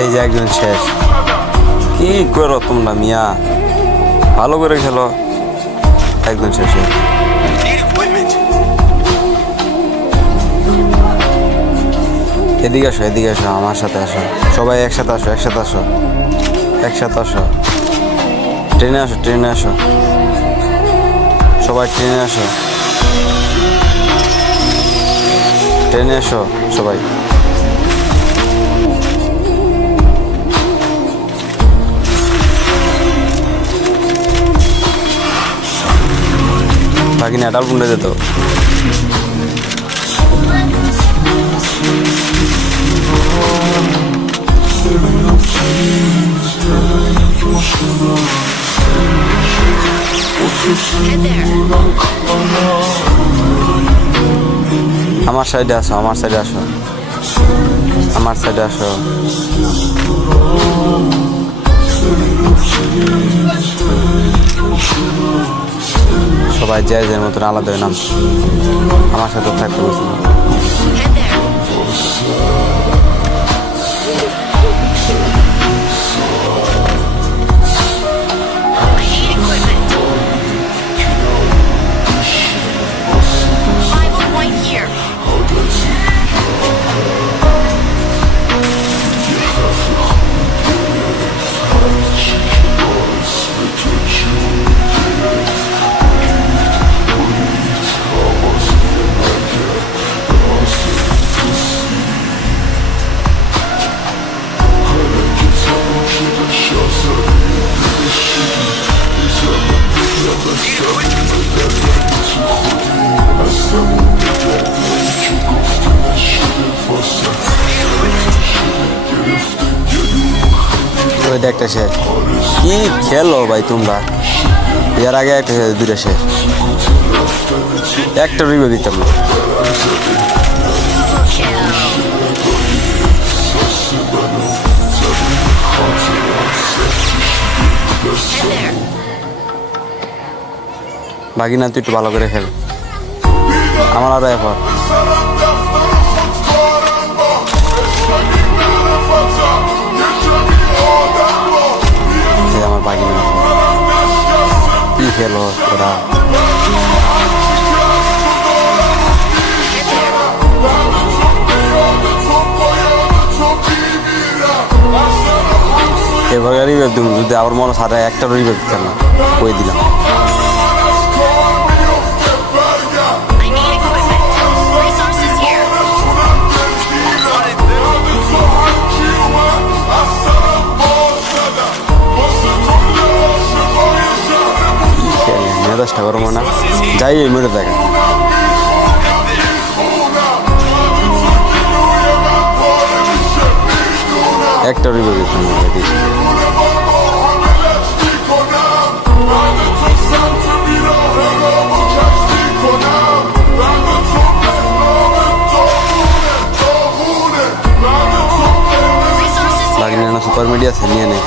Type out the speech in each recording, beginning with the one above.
এই যে একজন শেষ। কি করো তোমরা মিয়া, ভালো করে খেলো। একজন শেষ। এদিকে আসো, এদিকে আসো, আমার সাথে আসো। সবাই একসাথে আসো, একসাথে আসো, একসাথে আসো। ট্রেনে আসো, ট্রেনে আসো, সবাই ট্রেনে আসো, ট্রেনে আসো সবাই। বাকি না ডাল পুন্ডে যেত। আমার সাইডে আসো, আমার সাইডে আসো, আমার সাইডে আসো। সবাই যে যার মতন আলাদা নাম। আমার সাথে থাকতে বলছিল। একটা শেষ। কি খেলো ভাই তোমরা, এর আগে একটা শেষ, দুইটা শেষ, একটা রিভিউ দিতাম না। বাকি না তুই একটু ভালো করে খেল, আমার আরো এফার। আমার বাকি না কি খেলো ওরা। এভাবে রিভাইভ দিব, যদি আমার মনে সাথে একটা রিভাইভ দিতাম না, কই দিলাম। মেজাজটা গরম না, যাই এই মেরে দেখা। একটা রিভিউ দিতাম না। লাগলে না সুপার মিডিয়া আছে, নিয়ে নেই।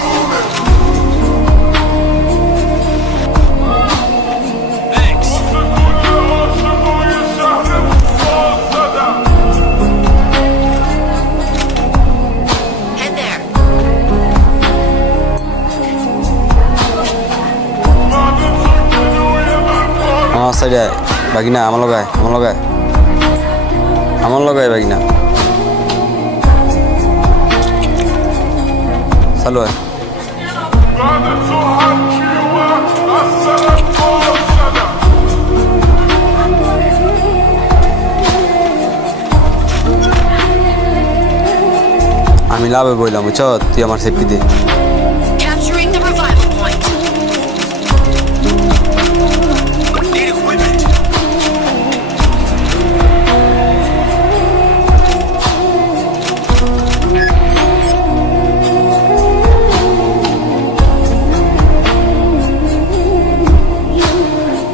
আমার সাইডে বাকি না, আমার লগায়, আমার লগায়, আমার লগায় বাকি না। চালু হয়। আমি লাভে বললাম, বুঝছ, তুই আমার সেফটি দে।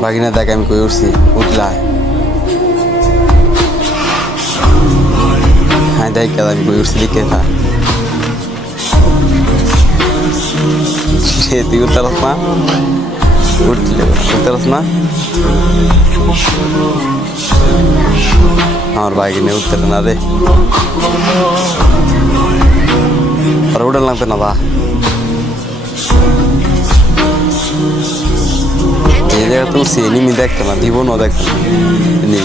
বাকি না দেখ আমি কই উঠছি, উঠলা। হ্যাঁ দেখ আমি কই উঠছি, দেখে না তুই উঠতারস না, উঠলে উঠতারস না। আমার বাইকে নিয়ে উঠতে না রে আর উঠে লাগবে না বা এই জায়গা তুমি সিনেমি দেখতে না জীবনও দেখতে না